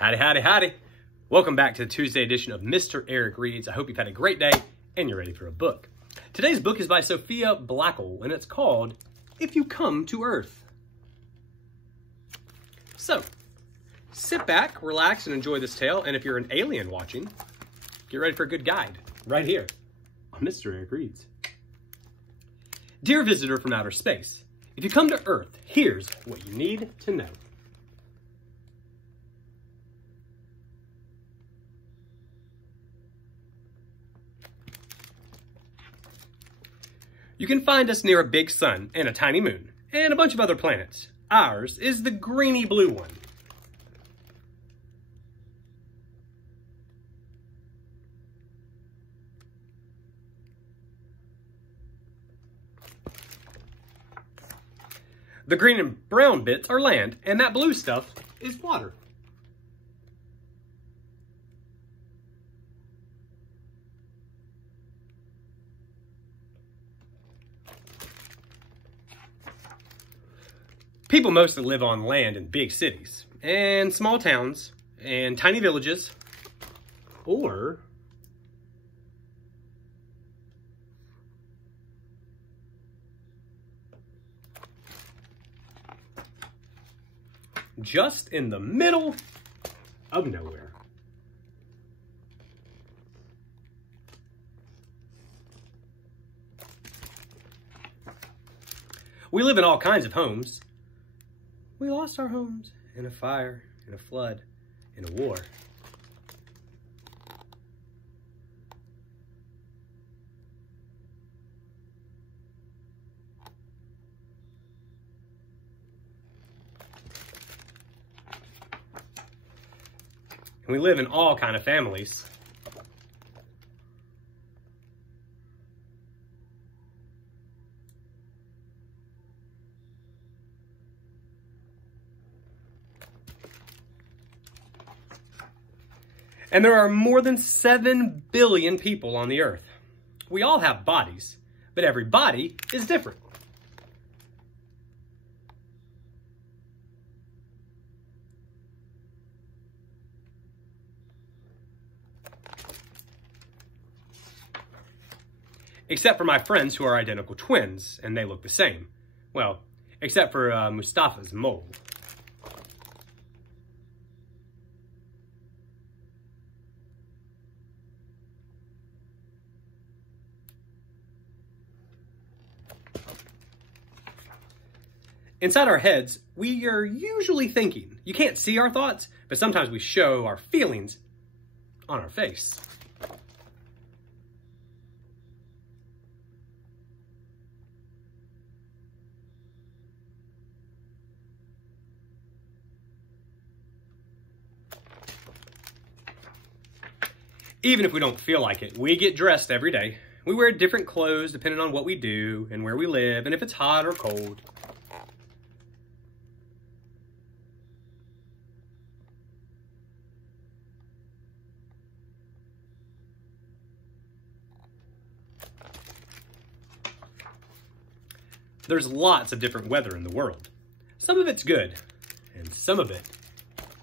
Howdy, howdy, howdy. Welcome back to the Tuesday edition of Mr. Eric Reads. I hope you've had a great day and you're ready for a book. Today's book is by Sophie Blackall and it's called If You Come to Earth. So, sit back, relax, and enjoy this tale. And if you're an alien watching, get ready for a good guide right here on Mr. Eric Reads. Dear visitor from outer space, if you come to Earth, here's what you need to know. You can find us near a big sun and a tiny moon and a bunch of other planets. Ours is the greeny blue one. The green and brown bits are land, and that blue stuff is water. People mostly live on land in big cities, and small towns, and tiny villages, or just in the middle of nowhere. We live in all kinds of homes. We lost our homes in a fire, in a flood, in a war. We live in all kinds of families. And there are more than 7 billion people on the earth. We all have bodies, but every body is different. Except for my friends who are identical twins, and they look the same. Well, except for Mustafa's mole. Inside our heads, we are usually thinking. You can't see our thoughts, but sometimes we show our feelings on our face. Even if we don't feel like it, we get dressed every day. We wear different clothes depending on what we do and where we live and if it's hot or cold. There's lots of different weather in the world. Some of it's good, and some of it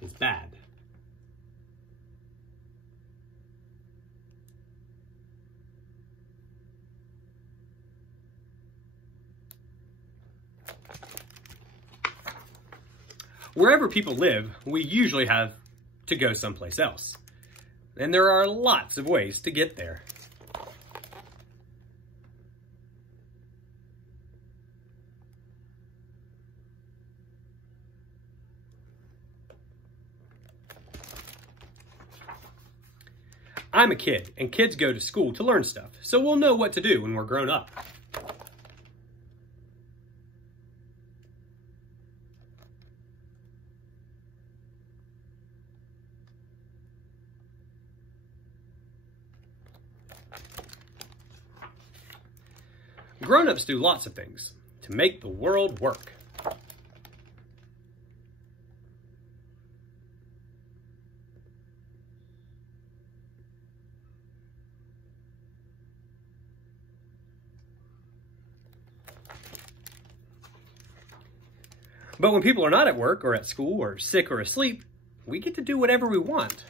is bad. Wherever people live, we usually have to go someplace else. And there are lots of ways to get there. I'm a kid, and kids go to school to learn stuff, so we'll know what to do when we're grown up. Grown-ups do lots of things to make the world work. But when people are not at work or at school or sick or asleep, we get to do whatever we want.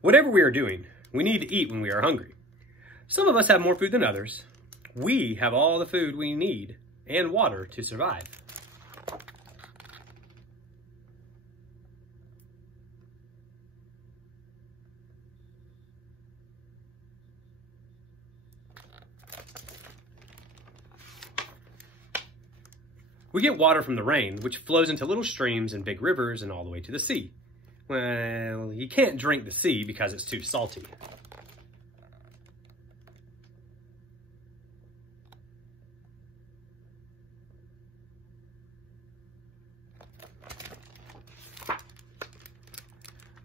Whatever we are doing, we need to eat when we are hungry. Some of us have more food than others. We have all the food we need and water to survive. We get water from the rain, which flows into little streams and big rivers and all the way to the sea. Well, you can't drink the sea because it's too salty.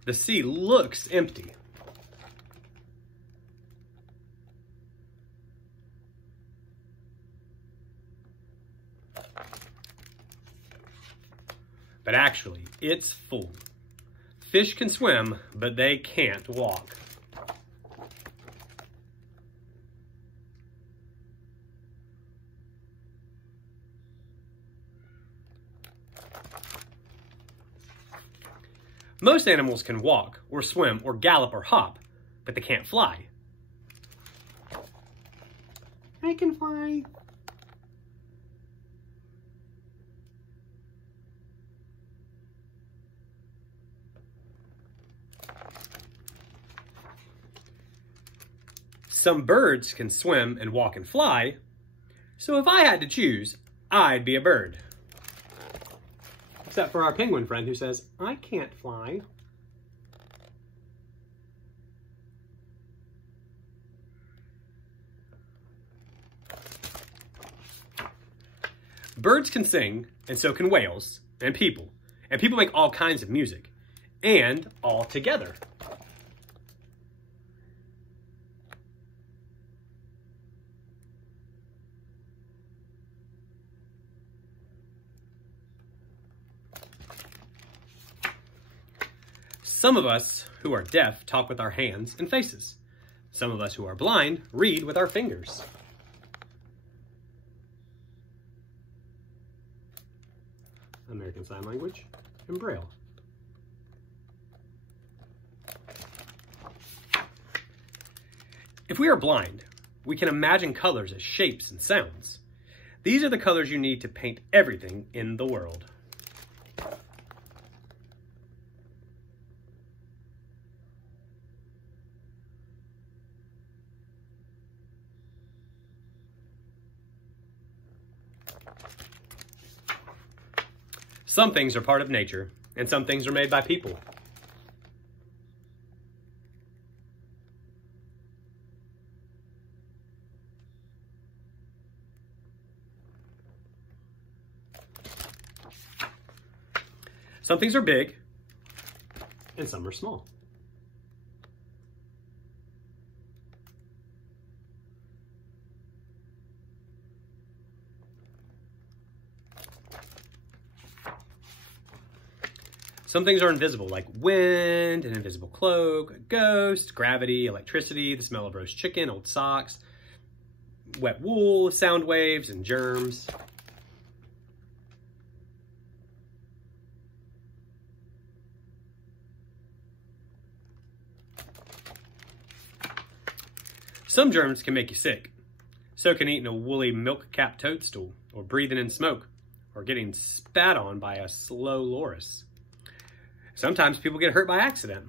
The sea looks empty. But actually, it's full. Fish can swim, but they can't walk. Most animals can walk, or swim, or gallop, or hop, but they can't fly. I can fly. Some birds can swim and walk and fly, so if I had to choose, I'd be a bird. Except for our penguin friend who says, I can't fly. Birds can sing, and so can whales, and people. And people make all kinds of music, and all together. Some of us who are deaf talk with our hands and faces. Some of us who are blind read with our fingers. American Sign Language and Braille. If we are blind, we can imagine colors as shapes and sounds. These are the colors you need to paint everything in the world. Some things are part of nature, and some things are made by people. Some things are big, and some are small. Some things are invisible, like wind, an invisible cloak, a ghost, gravity, electricity, the smell of roast chicken, old socks, wet wool, sound waves, and germs. Some germs can make you sick. So can eating a woolly milk-capped toadstool, or breathing in smoke, or getting spat on by a slow loris. Sometimes people get hurt by accident.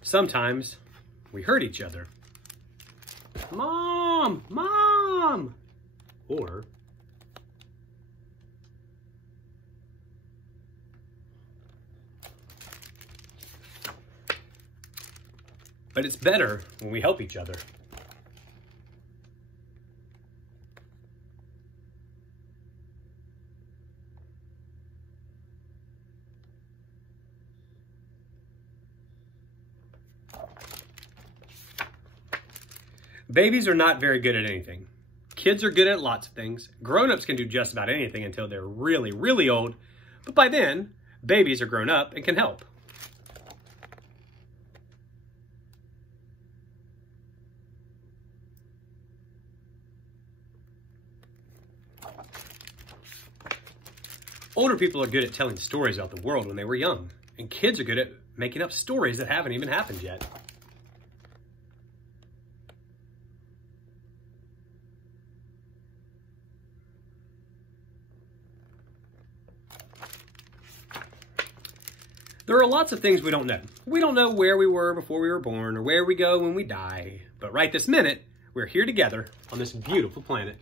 Sometimes we hurt each other. Mom! Mom! Or but it's better when we help each other. Babies are not very good at anything. Kids are good at lots of things. Grown-ups can do just about anything until they're really, really old. But by then, babies are grown up and can help. Older people are good at telling stories about the world when they were young, and kids are good at making up stories that haven't even happened yet. There are lots of things we don't know. We don't know where we were before we were born or where we go when we die. But right this minute, we're here together on this beautiful planet.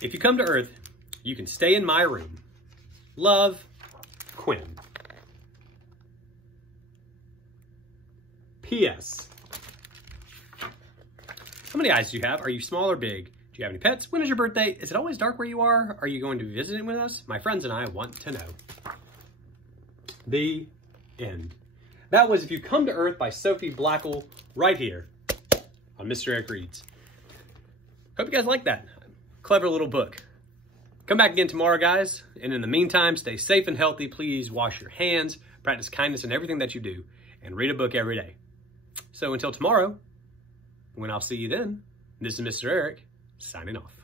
If you come to Earth, you can stay in my room. Love, Quinn. P.S. How many eyes do you have? Are you small or big? Do you have any pets? When is your birthday? Is it always dark where you are? Are you going to be visiting with us? My friends and I want to know. The end. That was If You Come to Earth by Sophie Blackall right here on Mr. Eric Reads. Hope you guys like that. Clever little book. Come back again tomorrow, guys. And in the meantime, stay safe and healthy. Please wash your hands, practice kindness in everything that you do, and read a book every day. So until tomorrow, when I'll see you then, this is Mr. Eric, signing off.